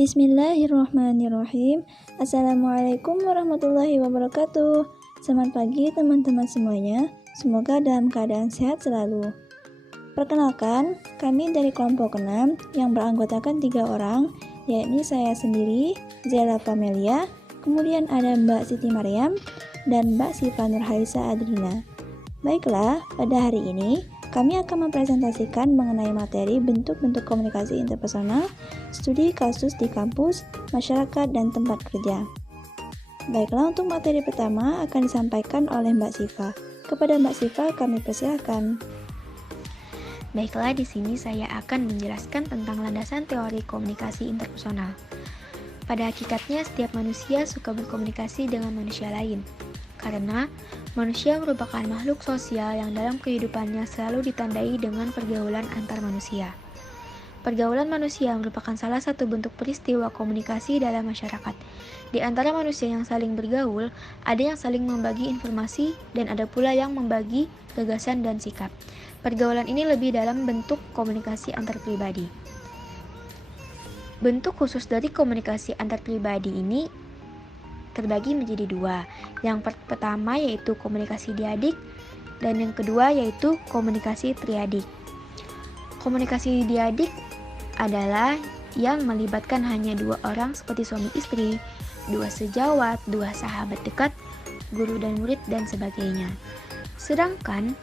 Bismillahirrahmanirrahim. Assalamualaikum warahmatullahi wabarakatuh. Selamat pagi teman-teman semuanya. Semoga dalam keadaan sehat selalu. Perkenalkan, kami dari kelompok 6 yang beranggotakan 3 orang, yakni saya sendiri, Zela Pamelia, kemudian ada Mbak Siti Maryam, dan Mbak Siva Nurhalisa Adrina. Baiklah, pada hari ini kami akan mempresentasikan mengenai materi bentuk-bentuk komunikasi interpersonal, studi kasus di kampus, masyarakat, dan tempat kerja. Baiklah, untuk materi pertama akan disampaikan oleh Mbak Siva. Kepada Mbak Siva kami persilahkan. Baiklah, di sini saya akan menjelaskan tentang landasan teori komunikasi interpersonal. Pada hakikatnya, setiap manusia suka berkomunikasi dengan manusia lain. Karena manusia merupakan makhluk sosial yang dalam kehidupannya selalu ditandai dengan pergaulan antar manusia. Pergaulan manusia merupakan salah satu bentuk peristiwa komunikasi dalam masyarakat. Di antara manusia yang saling bergaul, ada yang saling membagi informasi dan ada pula yang membagi gagasan dan sikap. Pergaulan ini lebih dalam bentuk komunikasi antar pribadi. Bentuk khusus dari komunikasi antar pribadi ini terbagi menjadi dua. Yang pertama yaitu komunikasi diadik dan yang kedua yaitu komunikasi triadik. Komunikasi diadik adalah yang melibatkan hanya dua orang seperti suami istri, dua sejawat, dua sahabat dekat, guru dan murid dan sebagainya. Sedangkan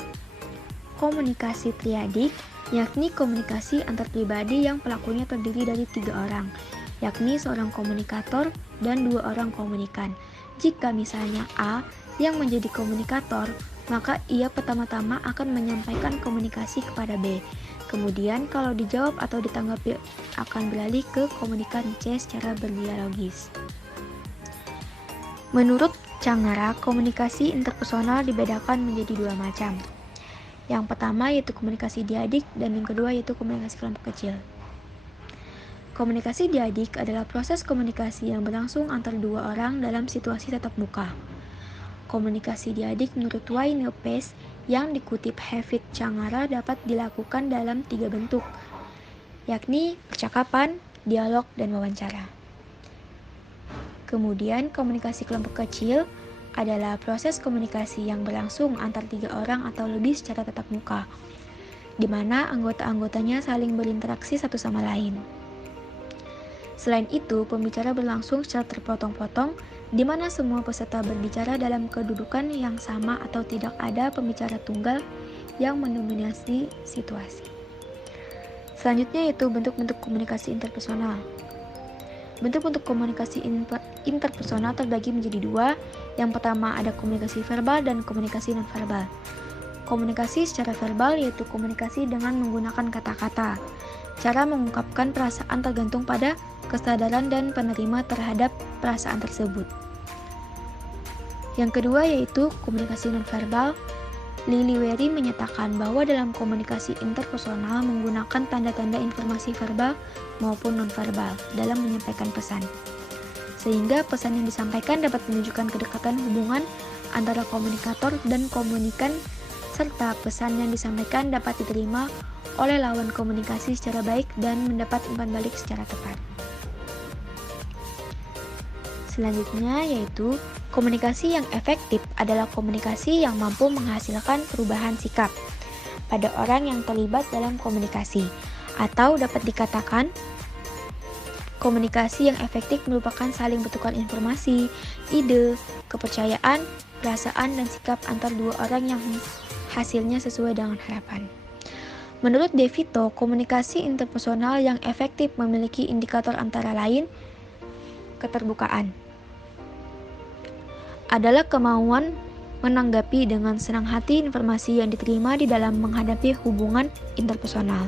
komunikasi triadik yakni komunikasi antar pribadi yang pelakunya terdiri dari 3 orang, yakni seorang komunikator dan 2 orang komunikan. Jika misalnya A yang menjadi komunikator, maka ia pertama-tama akan menyampaikan komunikasi kepada B. Kemudian kalau dijawab atau ditanggapi akan beralih ke komunikan C secara berdialogis. Menurut Cangara, komunikasi interpersonal dibedakan menjadi 2 macam. Yang pertama yaitu komunikasi diadik dan yang kedua yaitu komunikasi kelompok kecil. Komunikasi diadik adalah proses komunikasi yang berlangsung antar 2 orang dalam situasi tatap muka. Komunikasi diadik menurut Wayne Pace yang dikutip David Cangara dapat dilakukan dalam 3 bentuk, yakni percakapan, dialog, dan wawancara. Kemudian komunikasi kelompok kecil adalah proses komunikasi yang berlangsung antar 3 orang atau lebih secara tatap muka, di mana anggota-anggotanya saling berinteraksi satu sama lain. Selain itu, pembicara berlangsung secara terpotong-potong, di mana semua peserta berbicara dalam kedudukan yang sama atau tidak ada pembicara tunggal yang mendominasi situasi. Selanjutnya yaitu bentuk-bentuk komunikasi interpersonal. Bentuk-bentuk komunikasi interpersonal terbagi menjadi 2. Yang pertama ada komunikasi verbal dan komunikasi nonverbal. Komunikasi secara verbal yaitu komunikasi dengan menggunakan kata-kata. Cara mengungkapkan perasaan tergantung pada kesadaran dan penerima terhadap perasaan tersebut. Yang kedua yaitu komunikasi nonverbal. Lily Wery menyatakan bahwa dalam komunikasi interpersonal menggunakan tanda-tanda informasi verbal maupun nonverbal dalam menyampaikan pesan. Sehingga pesan yang disampaikan dapat menunjukkan kedekatan hubungan antara komunikator dan komunikan, serta pesan yang disampaikan dapat diterima oleh lawan komunikasi secara baik dan mendapat umpan balik secara tepat. Selanjutnya yaitu komunikasi yang efektif adalah komunikasi yang mampu menghasilkan perubahan sikap pada orang yang terlibat dalam komunikasi, atau dapat dikatakan komunikasi yang efektif merupakan saling bertukar informasi, ide, kepercayaan, perasaan, dan sikap antar 2 orang yang hasilnya sesuai dengan harapan. Menurut De Vito, komunikasi interpersonal yang efektif memiliki indikator antara lain keterbukaan adalah kemauan menanggapi dengan senang hati informasi yang diterima di dalam menghadapi hubungan interpersonal.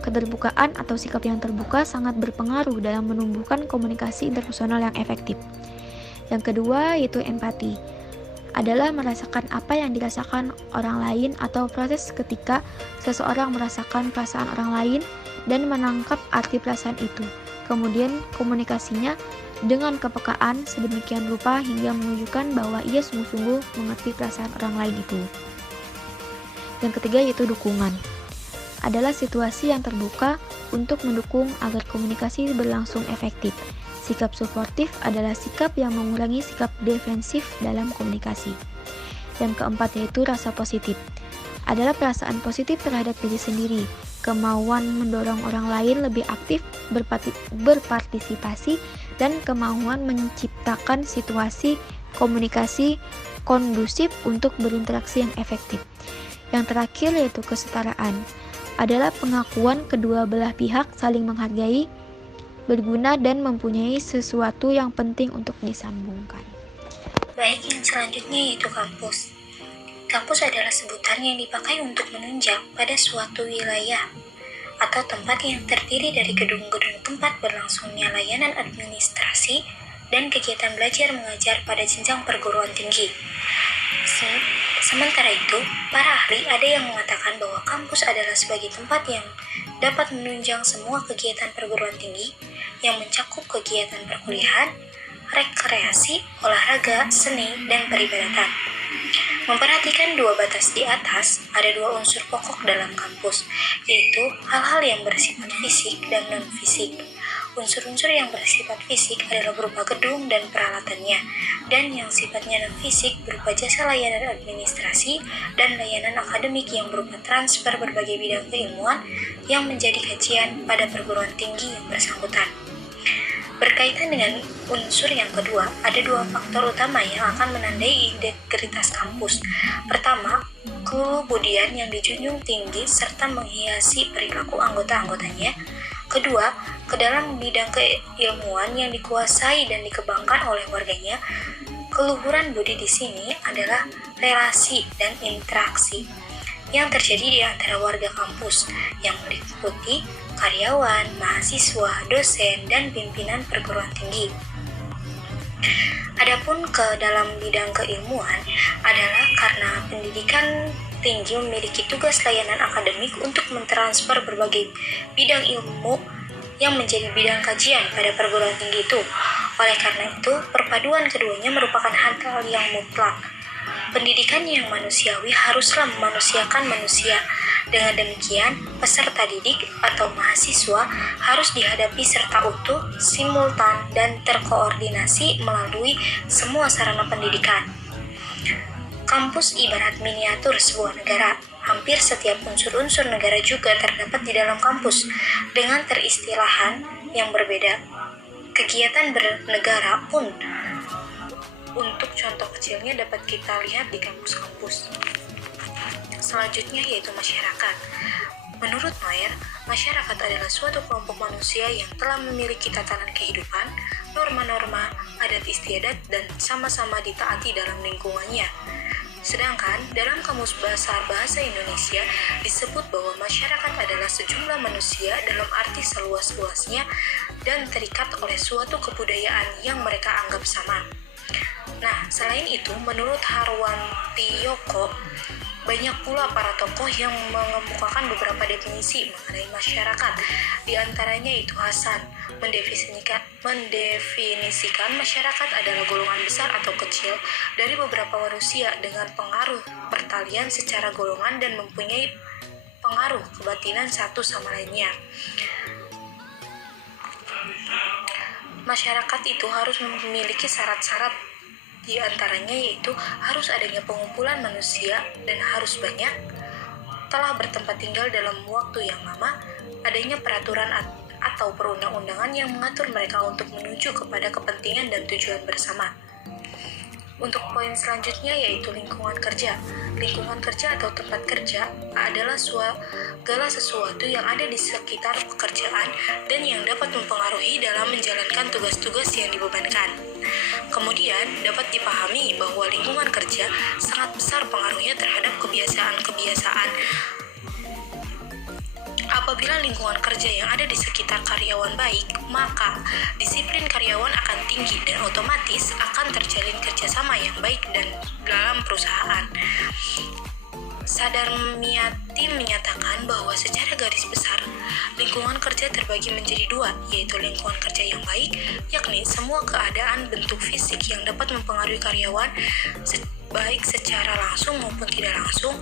Keterbukaan atau sikap yang terbuka sangat berpengaruh dalam menumbuhkan komunikasi interpersonal yang efektif. Yang kedua yaitu empati, adalah merasakan apa yang dirasakan orang lain atau proses ketika seseorang merasakan perasaan orang lain dan menangkap arti perasaan itu. Kemudian komunikasinya dengan kepekaan sedemikian rupa hingga menunjukkan bahwa ia sungguh-sungguh mengerti perasaan orang lain itu. Yang ketiga yaitu dukungan. adalah situasi yang terbuka untuk mendukung agar komunikasi berlangsung efektif. Sikap suportif adalah sikap yang mengurangi sikap defensif dalam komunikasi. Yang keempat yaitu rasa positif. Adalah perasaan positif terhadap diri sendiri, kemauan mendorong orang lain lebih aktif berpartisipasi, dan kemauan menciptakan situasi komunikasi kondusif untuk berinteraksi yang efektif. Yang terakhir yaitu kesetaraan. Adalah pengakuan kedua belah pihak saling menghargai, berguna, dan mempunyai sesuatu yang penting untuk disambungkan. Baik, yang selanjutnya yaitu kampus. Kampus adalah sebutan yang dipakai untuk menunjang pada suatu wilayah atau tempat yang terdiri dari gedung-gedung tempat berlangsungnya layanan administrasi dan kegiatan belajar mengajar pada jenjang perguruan tinggi. Sementara itu, para ahli ada yang mengatakan bahwa kampus adalah sebagai tempat yang dapat menunjang semua kegiatan perguruan tinggi yang mencakup kegiatan perkuliahan, rekreasi, olahraga, seni, dan peribadatan. Memperhatikan dua batas di atas, ada dua unsur pokok dalam kampus, yaitu hal-hal yang bersifat fisik dan non-fisik. Unsur-unsur yang bersifat fisik adalah berupa gedung dan peralatannya, dan yang sifatnya non-fisik berupa jasa layanan administrasi dan layanan akademik yang berupa transfer berbagai bidang keilmuan yang menjadi kajian pada perguruan tinggi yang bersangkutan. Berkaitan dengan unsur yang kedua, ada dua faktor utama yang akan menandai integritas kampus. Pertama, kebudian yang dijunjung tinggi serta menghiasi perilaku anggota-anggotanya. Kedua, ke dalam bidang keilmuan yang dikuasai dan dikembangkan oleh warganya. Keluhuran budi di sini adalah relasi dan interaksi yang terjadi di antara warga kampus yang meliputi karyawan, mahasiswa, dosen, dan pimpinan perguruan tinggi. Adapun ke dalam bidang keilmuan adalah karena pendidikan tinggi memiliki tugas layanan akademik untuk mentransfer berbagai bidang ilmu yang menjadi bidang kajian pada perguruan tinggi itu. Oleh karena itu, perpaduan keduanya merupakan hal yang mutlak. Pendidikan yang manusiawi haruslah memanusiakan manusia. Dengan demikian, peserta didik atau mahasiswa harus dihadapi serta utuh, simultan, dan terkoordinasi melalui semua sarana pendidikan. Kampus ibarat miniatur sebuah negara. Hampir setiap unsur-unsur negara juga terdapat di dalam kampus, dengan teristilahan yang berbeda. Kegiatan bernegara pun untuk contoh kecilnya dapat kita lihat di kampus-kampus. Selanjutnya yaitu masyarakat. Menurut Mayer, masyarakat adalah suatu kelompok manusia yang telah memiliki tatanan kehidupan, norma-norma, adat istiadat, dan sama-sama ditaati dalam lingkungannya. Sedangkan dalam Kamus Besar Bahasa Indonesia disebut bahwa masyarakat adalah sejumlah manusia dalam arti seluas-luasnya dan terikat oleh suatu kebudayaan yang mereka anggap sama. Nah, selain itu, menurut Harwanti Yoko, banyak pula para tokoh yang mengemukakan beberapa definisi mengenai masyarakat. Di antaranya itu Hasan mendefinisikan masyarakat adalah golongan besar atau kecil dari beberapa manusia dengan pengaruh pertalian secara golongan dan mempunyai pengaruh kebatinan satu sama lainnya. Masyarakat itu harus memiliki syarat-syarat, di antaranya yaitu harus adanya pengumpulan manusia dan harus banyak, telah bertempat tinggal dalam waktu yang lama, adanya peraturan atau perundang-undangan yang mengatur mereka untuk menuju kepada kepentingan dan tujuan bersama. Untuk poin selanjutnya yaitu lingkungan kerja. Lingkungan kerja atau tempat kerja adalah segala sesuatu yang ada di sekitar pekerjaan dan yang dapat mempengaruhi dalam menjalankan tugas-tugas yang dibebankan. Kemudian dapat dipahami bahwa lingkungan kerja sangat besar pengaruhnya terhadap kebiasaan-kebiasaan. Apabila lingkungan kerja yang ada di sekitar karyawan baik, maka disiplin karyawan akan tinggi dan otomatis akan terjalin kerjasama yang baik dan dalam perusahaan. Sadarmiati menyatakan bahwa secara garis besar, lingkungan kerja terbagi menjadi dua, yaitu lingkungan kerja yang baik, yakni semua keadaan bentuk fisik yang dapat mempengaruhi karyawan, baik secara langsung maupun tidak langsung,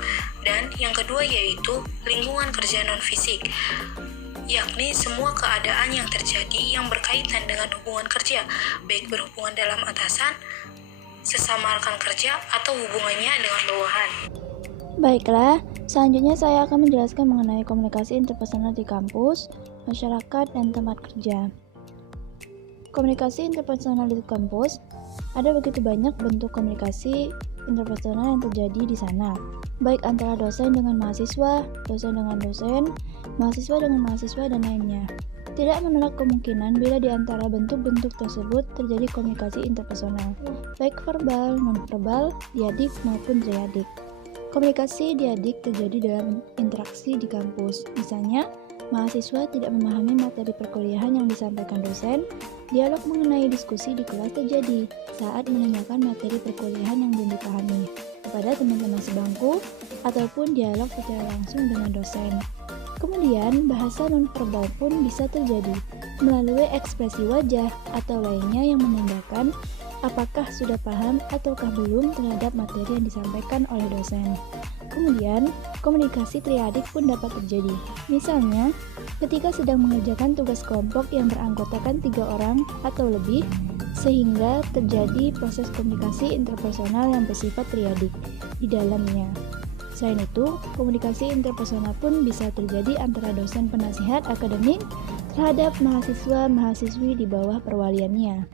dan yang kedua yaitu lingkungan kerja non-fisik, yakni semua keadaan yang terjadi yang berkaitan dengan hubungan kerja, baik berhubungan dalam atasan, sesama rekan kerja, atau hubungannya dengan bawahan. Baiklah, selanjutnya saya akan menjelaskan mengenai komunikasi interpersonal di kampus, masyarakat, dan tempat kerja. Komunikasi interpersonal di kampus, ada begitu banyak bentuk komunikasi interpersonal yang terjadi di sana, baik antara dosen dengan mahasiswa, dosen dengan dosen, mahasiswa dengan mahasiswa, dan lainnya. Tidak menolak kemungkinan bila di antara bentuk-bentuk tersebut terjadi komunikasi interpersonal, baik verbal, non-verbal, diadik maupun triadik. Komunikasi diadik terjadi dalam interaksi di kampus. Misalnya, mahasiswa tidak memahami materi perkuliahan yang disampaikan dosen, dialog mengenai diskusi di kelas terjadi saat menanyakan materi perkuliahan yang belum dipahami kepada teman-teman sebangku, ataupun dialog secara langsung dengan dosen. Kemudian, bahasa nonverbal pun bisa terjadi melalui ekspresi wajah atau lainnya yang menandakan apakah sudah paham ataukah belum terhadap materi yang disampaikan oleh dosen. Kemudian, komunikasi triadik pun dapat terjadi. Misalnya, ketika sedang mengerjakan tugas kelompok yang beranggotakan 3 orang atau lebih, sehingga terjadi proses komunikasi interpersonal yang bersifat triadik di dalamnya. Selain itu, komunikasi interpersonal pun bisa terjadi antara dosen penasihat akademik terhadap mahasiswa-mahasiswi di bawah perwaliannya.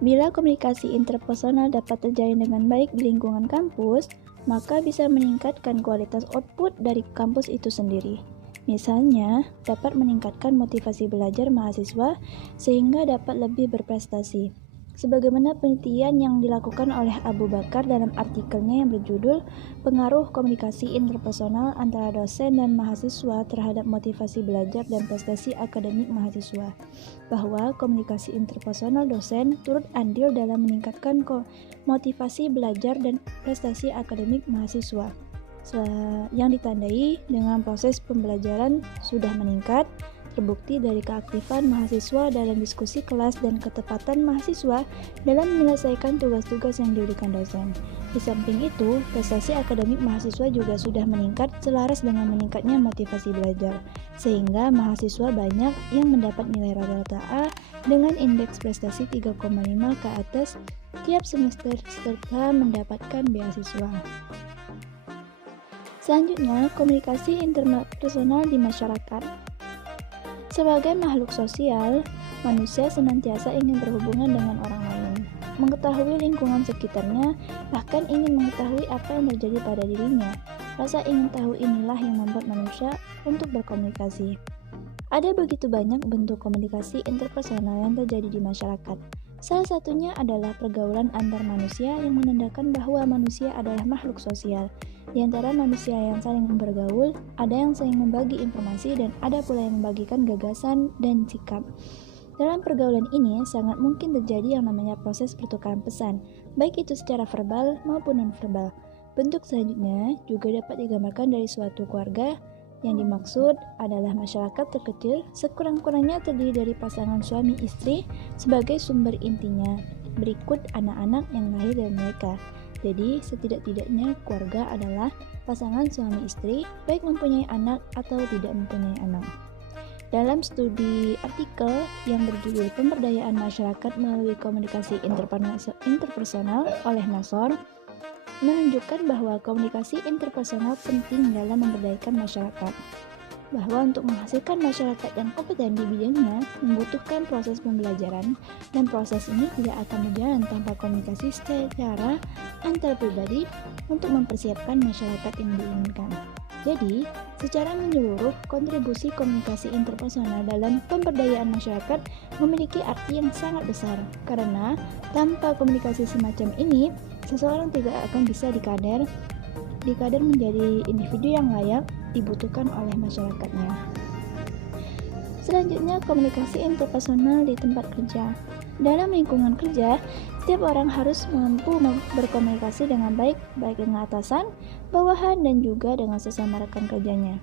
Bila komunikasi interpersonal dapat terjalin dengan baik di lingkungan kampus, maka bisa meningkatkan kualitas output dari kampus itu sendiri. Misalnya, dapat meningkatkan motivasi belajar mahasiswa sehingga dapat lebih berprestasi. Sebagaimana penelitian yang dilakukan oleh Abu Bakar dalam artikelnya yang berjudul Pengaruh Komunikasi Interpersonal Antara Dosen dan Mahasiswa Terhadap Motivasi Belajar dan Prestasi Akademik Mahasiswa, bahwa komunikasi interpersonal dosen turut andil dalam meningkatkan motivasi belajar dan prestasi akademik mahasiswa, yang ditandai dengan proses pembelajaran sudah meningkat, terbukti dari keaktifan mahasiswa dalam diskusi kelas dan ketepatan mahasiswa dalam menyelesaikan tugas-tugas yang diberikan dosen. Di samping itu, prestasi akademik mahasiswa juga sudah meningkat selaras dengan meningkatnya motivasi belajar, sehingga mahasiswa banyak yang mendapat nilai rata-rata A dengan indeks prestasi 3,5 ke atas tiap semester serta mendapatkan beasiswa. Selanjutnya, komunikasi interpersonal di masyarakat. Sebagai makhluk sosial, manusia senantiasa ingin berhubungan dengan orang lain, mengetahui lingkungan sekitarnya, bahkan ingin mengetahui apa yang terjadi pada dirinya. Rasa ingin tahu inilah yang membuat manusia untuk berkomunikasi. Ada begitu banyak bentuk komunikasi interpersonal yang terjadi di masyarakat. Salah satunya adalah pergaulan antar manusia yang menandakan bahwa manusia adalah makhluk sosial. Di antara manusia yang saling bergaul, ada yang saling membagi informasi dan ada pula yang membagikan gagasan dan sikap. Dalam pergaulan ini, sangat mungkin terjadi yang namanya proses pertukaran pesan, baik itu secara verbal maupun non-verbal. Bentuk selanjutnya juga dapat digambarkan dari suatu keluarga. Yang dimaksud adalah masyarakat terkecil, sekurang-kurangnya terdiri dari pasangan suami istri sebagai sumber intinya. Berikut anak-anak yang lahir dari mereka. Jadi, setidak-tidaknya keluarga adalah pasangan suami istri, baik mempunyai anak atau tidak mempunyai anak. Dalam studi artikel yang berjudul Pemberdayaan Masyarakat Melalui Komunikasi Interpersonal oleh Nasor, menunjukkan bahwa komunikasi interpersonal penting dalam memberdayakan masyarakat, bahwa untuk menghasilkan masyarakat yang kompeten di bidangnya membutuhkan proses pembelajaran, dan proses ini tidak akan berjalan tanpa komunikasi secara antar pribadi untuk mempersiapkan masyarakat yang diinginkan. Jadi, secara menyeluruh, kontribusi komunikasi interpersonal dalam pemberdayaan masyarakat memiliki arti yang sangat besar, karena tanpa komunikasi semacam ini, seseorang tidak akan bisa dikader menjadi individu yang layak dibutuhkan oleh masyarakatnya. Selanjutnya, komunikasi interpersonal di tempat kerja. Dalam lingkungan kerja, setiap orang harus mampu berkomunikasi dengan baik dengan atasan, bawahan, dan juga dengan sesama rekan kerjanya.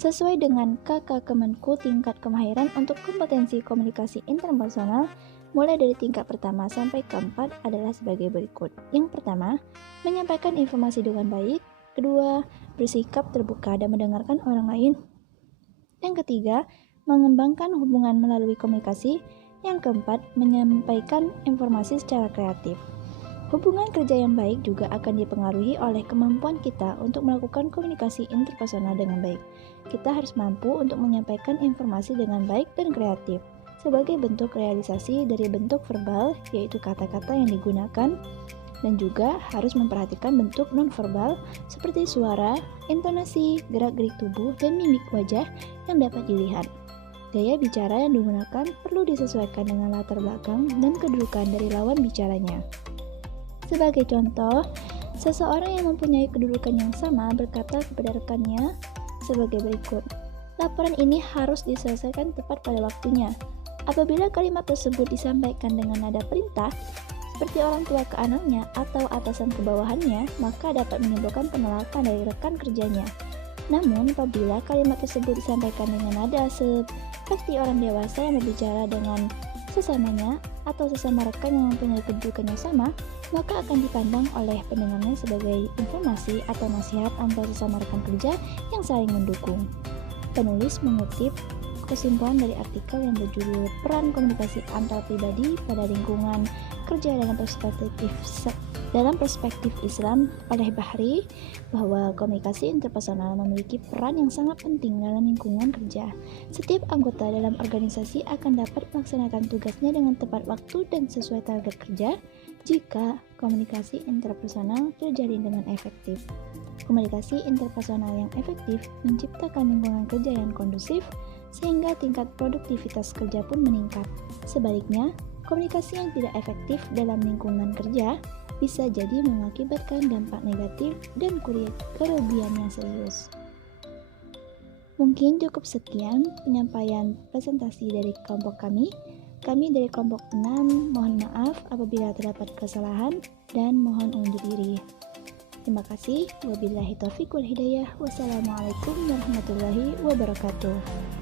Sesuai dengan KK Kemenku, tingkat kemahiran untuk kompetensi komunikasi interpersonal mulai dari tingkat pertama sampai keempat adalah sebagai berikut. Yang pertama, menyampaikan informasi dengan baik. Kedua, bersikap terbuka dan mendengarkan orang lain. Yang ketiga, mengembangkan hubungan melalui komunikasi. Yang keempat, menyampaikan informasi secara kreatif. Hubungan kerja yang baik juga akan dipengaruhi oleh kemampuan kita untuk melakukan komunikasi interpersonal dengan baik. Kita harus mampu untuk menyampaikan informasi dengan baik dan kreatif, sebagai bentuk realisasi dari bentuk verbal, yaitu kata-kata yang digunakan, dan juga harus memperhatikan bentuk non-verbal seperti suara, intonasi, gerak-gerik tubuh, dan mimik wajah yang dapat dilihat. Gaya bicara yang digunakan perlu disesuaikan dengan latar belakang dan kedudukan dari lawan bicaranya. Sebagai contoh, seseorang yang mempunyai kedudukan yang sama berkata kepada rekannya sebagai berikut. Laporan ini harus diselesaikan tepat pada waktunya. Apabila kalimat tersebut disampaikan dengan nada perintah, seperti orang tua ke anaknya atau atasan ke bawahannya, maka dapat menimbulkan penolakan dari rekan kerjanya. Namun, apabila kalimat tersebut disampaikan dengan nada seperti orang dewasa yang berbicara dengan sesamanya atau sesama rekan yang mempunyai kedudukan yang sama, maka akan dipandang oleh pendengarnya sebagai informasi atau nasihat antar sesama rekan kerja yang saling mendukung. Penulis mengutip kesimpulan dari artikel yang berjudul Peran Komunikasi Antar Pribadi pada Lingkungan Kerja dalam perspektif Islam oleh Bahri, bahwa komunikasi interpersonal memiliki peran yang sangat penting dalam lingkungan kerja. Setiap anggota dalam organisasi akan dapat melaksanakan tugasnya dengan tepat waktu dan sesuai target kerja jika komunikasi interpersonal terjalin dengan efektif. Komunikasi interpersonal yang efektif menciptakan lingkungan kerja yang kondusif sehingga tingkat produktivitas kerja pun meningkat. Sebaliknya, komunikasi yang tidak efektif dalam lingkungan kerja bisa jadi mengakibatkan dampak negatif dan kerugian yang serius. Mungkin cukup sekian penyampaian presentasi dari kelompok kami. Kami dari kelompok 6 mohon maaf apabila terdapat kesalahan dan mohon undur diri. Terima kasih. Wabillahi taufiq wal hidayah. Wassalamualaikum warahmatullahi wabarakatuh.